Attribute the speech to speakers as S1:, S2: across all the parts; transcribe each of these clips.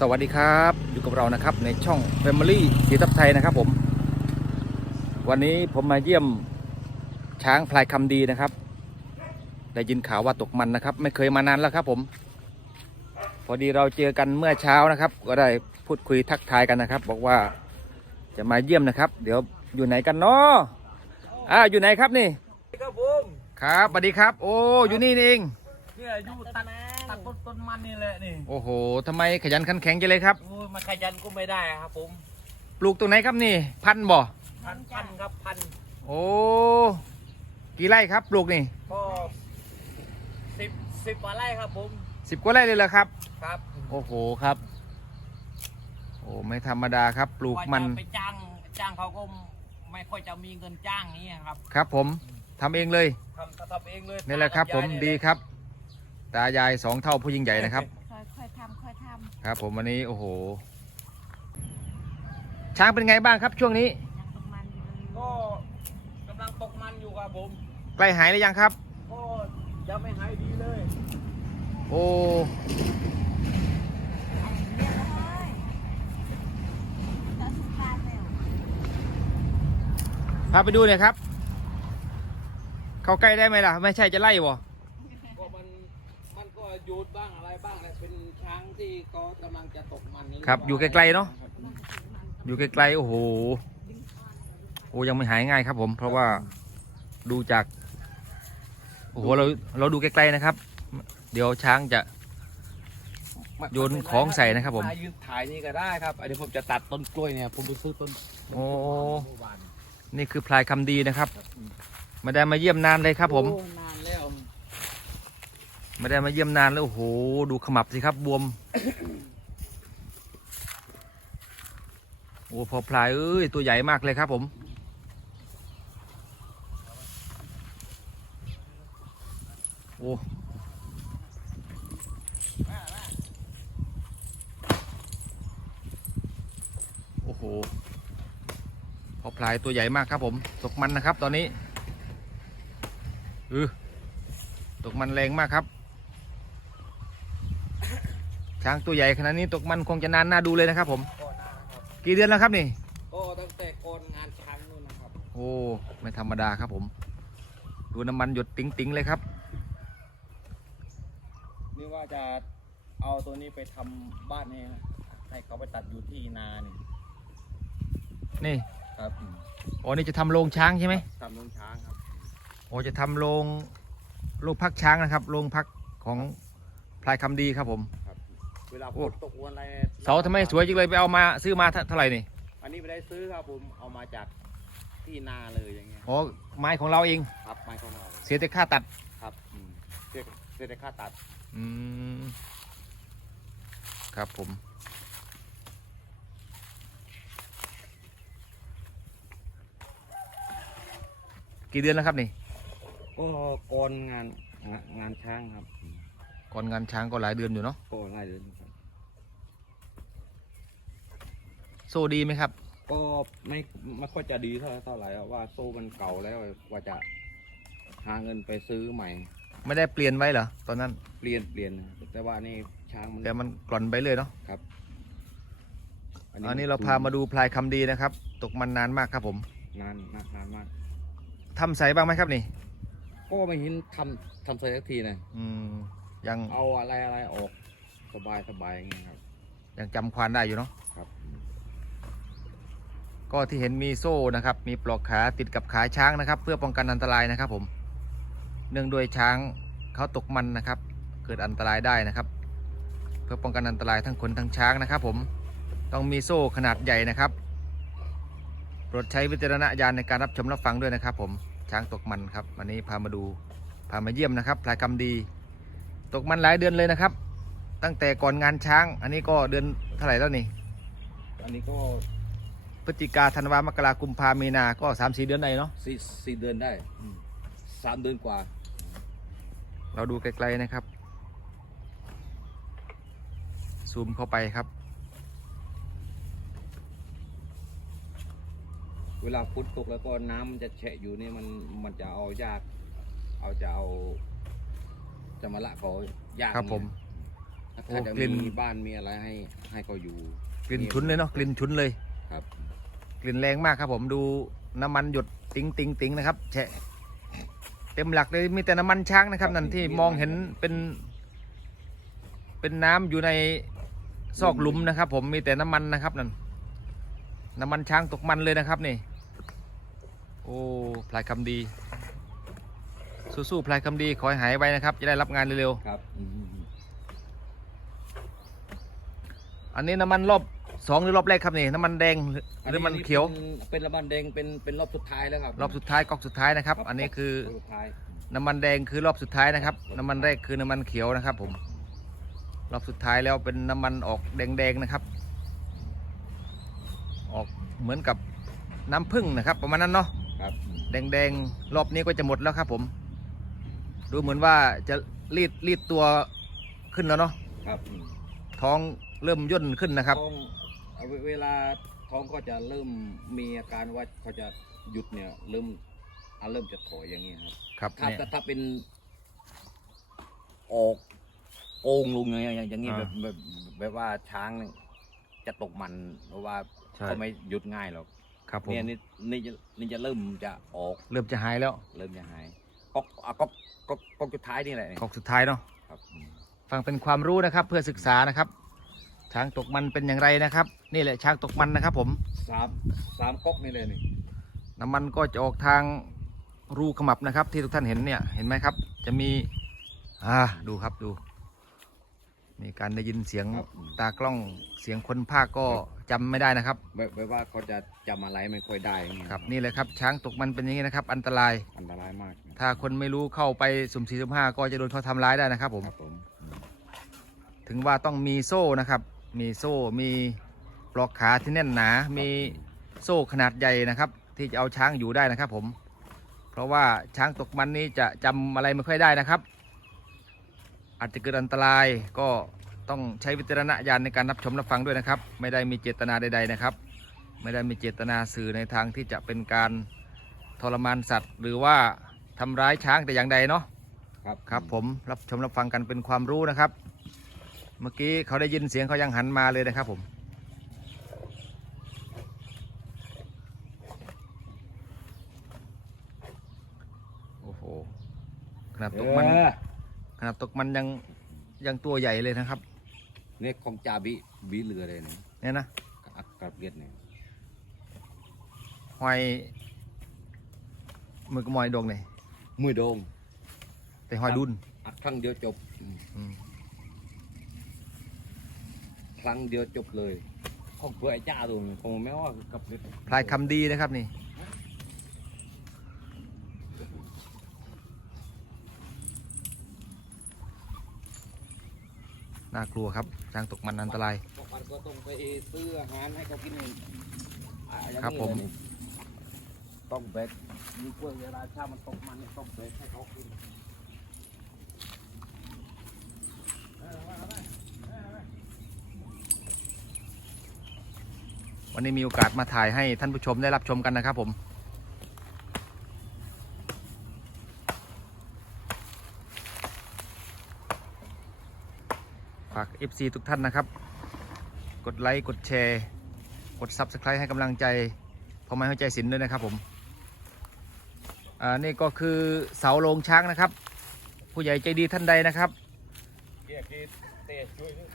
S1: สวัสดีครับอยู่กับเรานะครับในช่อง Family สีทับไทยนะครับผม วันนี้ผมมาเยี่ยมช้างพลายคำดีนะครับ ได้ยินข่าวว่าตกมันนะครับ ไม่เคยมานานแล้วครับผม พอดีเราเจอกันเมื่อเช้านะครับ ก็ได้พูดคุยทักทายกันนะครับ บอกว่าจะมาเยี่ยมนะครับ เดี๋ยวอยู่ไหนกันเนาะอ่าอยู่ไหนครับนี่
S2: ครับผม
S1: ครับสวัสดีครับ โอ้อยู่นี่นี่เอง
S2: เนี่ยอยู่ตัด ตัดต้นต้นมันนี่แหละนี่
S1: โอ้โหทำไมขยันขันแข็งจังเลยครับ
S2: โอ้ยมาขยันก็ไม่ได้ครับผม
S1: ปลูกตรงไหนครับนี่ พันธุ์บ่
S2: พันพันครับพัน
S1: โอ้ กี่ไร่ครับปลูกนี่
S2: ก็สิบสิบกว่าไร่ครับผม
S1: สิบกว่าไร่เลยเหรอครับ
S2: ครับ
S1: โอ้โหครับ โอ้ไม่ธรรมดาครับ ปลูกมัน
S2: ว่าจะไปจ้างจ้างเขาก็ไม่ค่อยจะมีเงินจ้างนี้ยครับ
S1: ครับผมทำเองเลย
S2: ทำทำเองเลย
S1: นี่แหละครับ ผม
S2: ตากับยาย
S1: ดีครับ ตายายสองเท่าผู้ยิ่งใหญ่นะครับ
S3: ค่อยค่อยทำค่อยท
S1: ครับ ผมวันนี้โอ้โห ช้างเป็นไงบ้างครับช่วงนี้ำ
S3: ยังประมาณอยู่
S2: ก็กำลังตกมันอยู่ครับผม
S1: ใกล้หายหรือยังครับ
S2: ก็ยังไม่หายดีเลย
S1: โอ้
S3: เรียกเลยตอนสุดท้ายแล้ว
S1: พาไปดูหน่อยครับ เข้าใกล้ได้ไหมล่ะ ไม่ใช่จะไล่บ่
S2: ก็มันมันก็ห ยุดบ้างอะไรบ้างแหละเป็นช้างที่ก็กำลังจะตกมันนี่
S1: ครับ อยู่ไกลๆเนาะอยู่ไกลๆโอ้โหโอ้ยังไม่หายง่ายครับ ผม เพราะว่าดูจากโอ้โหเราเราดูไกลๆนะครับ เดี๋ยวช้างจะโยนของใส่นะครับผมา
S2: ยืนถ่ายนี่ก็ได้ครับเดี๋ยวผมจะตัดต้นกล้วยเนี่ยผมไปซื้อต้น
S1: โอ้
S2: เมื่อวาน
S1: นี่คือพลายคำดีนะครับไม่ได้มาเยี่ยมนานเลยครับผม
S2: โอ้นานแล้ว
S1: ไม่ได้มาเยี่ยมนานแล้วโอ้โห ดูขมับสิครับบวม โอ้พอพลายเอ้ยตัวใหญ่มากเลยครับผมโอ้โอ้โห พอพลายตัวใหญ่มากครับผมตกมันนะครับตอนนี้เออตกมันแรงมากครับ ช้างตัวใหญ่ขนาดนี้ตกมันคงจะนานน่าดูเลยนะครับ ผม
S2: ก็นานครับ
S1: กี่เดือนแล้วครับนี่
S2: ก็ตั้งแต่ก่อนงานช้างนู่นนะครับ
S1: โอ้ไม่ธรรมดาครับผม ดูน้ำมันหยดติ๋งติงๆเลยครับ
S2: นี่ว่าจะเอาตัวนี้ไปทำบ้านนี่ให้เขาไปตัดอยู่ที่นานี่
S1: นี่
S2: ครับ
S1: อ๋อนี่จะทำโรงช้างใช่ไหม
S2: ทำลงช้างครับ
S1: โอ้จะทำโรงโรงพักช้างนะครับโรงพักของพลายคำดีครับผม
S2: ครับ เวลา
S1: โอ้
S2: ฝนตกวันอะไร
S1: เสาทำไมสวยจังเลยไปเอามาซื้อมาเท่าเท่าไหร่นี่
S2: อันนี้ไม่ได้ซื้อครับผมเอามาจากที่นาเลยอย่างเงี้ย
S1: อ๋อไม้ของเราเอง
S2: ครับไม้ของเรา
S1: เสียแต่ค่าตัด
S2: ครับอืมเสียเสียแต่ค่าตัด
S1: อืมครับผม กี่เดือนแล้วครับนี่
S2: ก็ก่อนงานงานงานช้างครับ
S1: ก่อนงานช้างก็หลายเดือนอยู่เนาะ
S2: ก็ง่ายเลยครับ
S1: โซ่ดีไหมครับ
S2: ก็ไม่ไม่ค่อยจะดีเท่าเท่าไหร่อะว่าโซ่มันเก่าแล้วว่าจะหาเงินไปซื้อใหม่
S1: ไม่ได้เปลี่ยนไว้เหรอตอนนั้น
S2: เปลี่ยนเปลี่ยนแต่ว่านี่ช้างมัน
S1: แต่มันกร่อนไปเลยเนาะ
S2: ครับ
S1: อันนี้เราพามาดูพลายคำดีนะครับ ตกมันนานมากครับผม
S2: นานนานนานมาก
S1: ทำใสบ้างไหมครับนี่
S2: ก็ไม่เห็นทำทำเสร็จสักทีนะ
S1: อืมยัง
S2: เอาอะไรอะไรออกสบายสบายอย่างเงี้ยครับ
S1: ยังจำควานได้อยู่เนาะ
S2: ครับ
S1: ก็ที่เห็นมีโซ่นะครับ มีปลอกขาติดกับขาช้างนะครับ เพื่อป้องกันอันตรายนะครับ ผม เนื่องด้วยช้างเขาตกมันนะครับ เกิดอันตรายได้นะครับ เพื่อป้องกันอันตรายทั้งคนทั้งช้างนะครับ ผมต้องมีโซ่ขนาดใหญ่นะครับโปรดใช้วิจารณญาณในการรับชมรับฟังด้วยนะครับ ผมช้างตกมันครับวันนี้พามาดูพามาเยี่ยมนะครับพลายกำดี ตกมันหลายเดือนเลยนะครับ ตั้งแต่ก่อนงานช้าง อันนี้ก็เดือนเท่าไหร่แล้วนี่
S2: อันนี้ก็
S1: ฤศจิกาธันวามกรากุมภามีนาก็สามสี่เดือนได้เนาะ
S2: สี่สี่เดือนได้อืมสามเดือนกว่า
S1: เราดูไกลๆนะครับ ซูมเข้าไปครับ
S2: เวลาฝนตกแล้วก็น้ำมันจะแฉะอยู่นี่มันมันจะเอายากเอาจะเอาจะมาละเขายาก
S1: ครับผม
S2: เนี่ย
S1: โอ้
S2: ถ้าจะ
S1: กลิ่น
S2: มีบ้านมีอะไรให้ให้เขาอยู่
S1: กลิ่นฉุนเลยเนาะกลิ่นฉุนเลย
S2: ครับ
S1: กลิ่นแรงมากครับผมดูน้ำมันหยดติ๊งติ๊งติ๊งนะครับแฉะเต็มหลักเลยมีแต่น้ำมันช้างนะครับ นั่นที่มองเห็นเป็น เป็นน้ำอยู่ในซอกหลุมนะครับ ผมมีแต่น้ำมันนะครับนั่นน้ำมันช้างตกมันเลยนะครับนี่ โอ้พลายคำดี สู้ๆพลายคำดีขอให้หายไวนะครับ จะได้รับงานเร็ว
S2: ครับอืม
S1: ๆอันนี้น้ำมันรอบ สองหรือรอบแรกครับนี่น้ำมันแดงหรือหรือมันเขียว
S2: เป็นเป็นระบันแดงเป็นเป็นรอบสุดท้ายแล้วครับ
S1: รอบสุดท้ายก๊อกสุดท้ายนะครับ อันนี้คือ
S2: รบสุดท้าย
S1: น้ำมันแดงคือรอบสุดท้ายนะครับ น้ำมันแรกคือน้ำมันเขียวนะครับ ผม รอบสุดท้ายแล้วเป็นน้ำมันออกแดงๆนะครับ ออกเหมือนกับน้ำผึ้งนะครับ ประมาณนั้นเนาะ
S2: ครับ
S1: แดงๆ รอบนี้ก็จะหมดแล้วครับผม ดูเหมือนว่าจะรีดรีดตัวขึ้นแล้วเนาะ
S2: ครับอืม
S1: ท้องเริ่มย่นขึ้นนะครับ
S2: ท้อง เอาเวเวลาท้องก็จะเริ่มมีอาการว่าเขาจะหยุดเนี่ยเริ่มอะเริ่มจะถอยอย่างนี้ครับ
S1: ครับ
S2: ถ้า
S1: เนี่ย
S2: ถ้าถ้าเป็น ออกโองลงอย่างเงี้ยอย่างนี้
S1: อ่า
S2: แบบแบบแบบว่าช้างเนี่ยจะตกมันเพราะว่า
S1: ใช่
S2: เขาไม่หยุดง่ายหรอก
S1: ครับผม
S2: เนี่ยนี่นี่จะนี่จะเริ่มจะออก
S1: เริ่มจะหายแล้ว
S2: เริ่มจะหายก๊อกอะก๊อกก๊อกก๊อกสุดท้ายนี่แหละ
S1: ก๊อกสุดท้ายเนาะ
S2: ครับอืม
S1: ฟังเป็นความรู้นะครับ เพื่อศึกษานะครับ ช้างตกมันเป็นอย่างไรนะครับ นี่แหละช้างตกมันนะครับ ผม
S2: สามสามก๊อกนี่เลยนี่
S1: น้ำมันก็จะออกทางรูขมับนะครับ ที่ทุกท่านเห็นเนี่ยเห็นไหมครับ จะมีอ่าดูครับดู มีการได้ยินเสียง
S2: ครับอืม
S1: ตากล้องเสียงคนภาคก็จำไม่ได้นะครับ
S2: แบบแบบว่าเขาจะจำอะไรไม่ค่อยได้อย่างเงี้ย
S1: ครับนี่เลยครับ ช้างตกมันเป็นอย่างนี้นะครับ อันตราย
S2: อันตรายมาก
S1: ถ้าคนไม่รู้เข้าไปสุ่มสี่สุ่มห้าก็จะโดนเขาทำร้ายได้นะครับผม
S2: ครับผมอืม
S1: ถึงว่าต้องมีโซ่นะครับ มีโซ่มีปลอกขาที่แน่นหนา มีโซ่ขนาดใหญ่นะครับ ที่จะเอาช้างอยู่ได้นะครับ ผม เพราะว่าช้างตกมันนี้จะจำอะไรไม่ค่อยได้นะครับ อาจจะเกิดอันตรายก็ต้องใช้วิจารณญาณในการรับชมรับฟังด้วยนะครับ ไม่ได้มีเจตนาใด ๆนะครับ ไม่ได้มีเจตนาสื่อในทางที่จะเป็นการทรมานสัตว์ หรือว่าทำร้ายช้างแต่อย่างใดเนาะ
S2: ครับ
S1: ครับผมรับชมรับฟังกันเป็นความรู้นะครับ เมื่อกี้เขาได้ยินเสียงเขายังหันมาเลยนะครับผม โอ้โห ขนาดตกมัน
S2: เออ
S1: ขนาดตกมันยังยังตัวใหญ่เลยนะครับ
S2: เนี่ยของจาบิบีเรือเลยเนี่ย
S1: เนี่ยนะ
S2: อักกระเบียดเนี่ย
S1: หอยมือกระมอยดงเลย
S2: มือโดง
S1: แต่หอยดุน
S2: อัดครั้งเดียวจบ อืม
S1: อืม
S2: ครั้งเดียวจบเลยของเพื่อไอ้จ้าตัวนี้คงแม้ว่ากับเบ็ด
S1: พลายคำดีนะครับนี่ น่ากลัวครับช้างตกมันอันตราย
S2: พวกมันก็ต้องไปซื้ออาหารให้เขากินอ่าอย่างนี้
S1: ครับผม
S2: เลยนี่ต้องเบ็ดมีเพื่อเวลาถ้ามันตกมันเนี่ยต้องเบ็ดให้เขากิน
S1: วันนี้มีโอกาสมาถ่ายให้ท่านผู้ชมได้รับชมกันนะครับผม ฝาก FC ทุกท่านนะครับ กดไลค์ กดแชร์ กด Subscribe ให้กำลังใจพ่อไม้หัวใจสินด้วยนะครับผมอ่านี่ก็คือเสาโรงช้างนะครับ ผู้ใหญ่ใจดีท่านใดนะครับ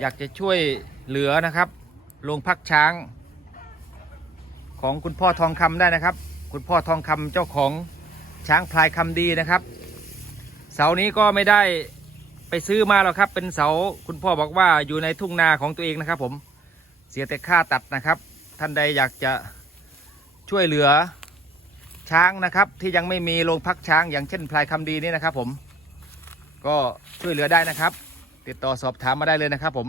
S1: อยากจะช่วยเหลือนะครับโรงพักช้าง ของคุณพ่อทองคำได้นะครับ คุณพ่อทองคำเจ้าของช้างพลายคำดีนะครับ เสานี้ก็ไม่ได้ไปซื้อมาหรอกครับ เป็นเสาคุณพ่อบอกว่าอยู่ในทุ่งนาของตัวเองนะครับ ผมเสียแต่ค่าตัดนะครับ ท่านใดอยากจะช่วยเหลือช้างนะครับ ที่ยังไม่มีโรงพักช้าง อย่างเช่นพลายคำดีนี่นะครับ ผมก็ช่วยเหลือได้นะครับ ติดต่อสอบถามมาได้เลยนะครับ ผม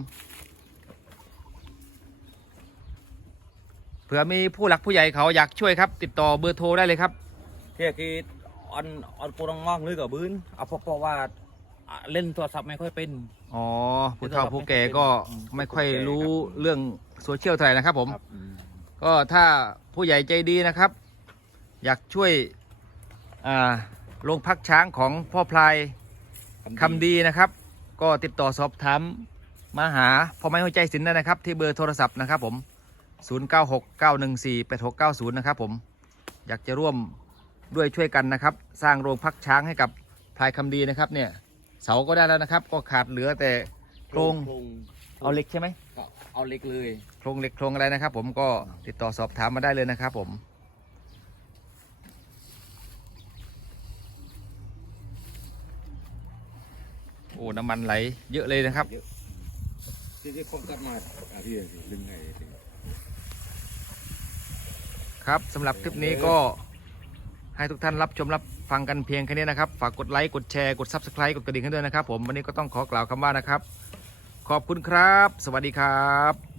S1: ผื่อมีผู้หลักผู้ใหญ่เขาอยากช่วยครับ ติดต่อเบอร์โทรได้เลยครับ
S2: เที่ยคือออนออนปูรองงอกหรือกับบื้นเอาเพราะเพราะว่าอะเล่นโทรศัพท์ไม่ค่อยเป็น
S1: อ๋อผู้เฒ่าผู้แก่ก็
S2: อืม
S1: ไม่ค่อย
S2: ผู้แก่
S1: รู้
S2: ครับ
S1: เรื่องโซเชียลเท่าไหร่นะครับผม
S2: ครับอืม
S1: ก็ถ้าผู้ใหญ่ใจดีนะครับ อยากช่วยอ่าโรงพักช้างของพ่อพลายคำดีนะครับ ก็ติดต่อสอบถามมาหาพ่อไม้หัวใจสินได้นะครับ ที่เบอร์โทรศัพท์นะครับผม 0969148690 นะครับผมอยากจะร่วมด้วยช่วยกันนะครับ สร้างโรงพักช้างให้กับพลายคำดีนะครับเนี่ยเสาก็ได้แล้วนะครับ ก็ขาดเหลือแต่โครง
S2: โครง
S1: เอาเหล็กใช่ไหม
S2: ก็เอาเล็กเลย
S1: โครงเหล็กโครงอะไรนะครับ ผมก็ติดต่อสอบถามมาได้เลยนะครับผมโอ้น้ำมันไหลเยอะเลยนะครับ
S2: เยอะที่ที่คงกัดมาอะพี่สิลึงไงสิ
S1: ครับสำหรับคลิปนี้ก็ให้ทุกท่านรับชมรับฟังกันเพียงแค่นี้นะครับ ฝากกดไลค์ กดแชร์ กด Subscribe กดกระดิ่งให้ด้วยนะครับ ผมวันนี้ก็ต้องขอกล่าวคำว่านะครับ ขอบคุณครับ สวัสดีครับ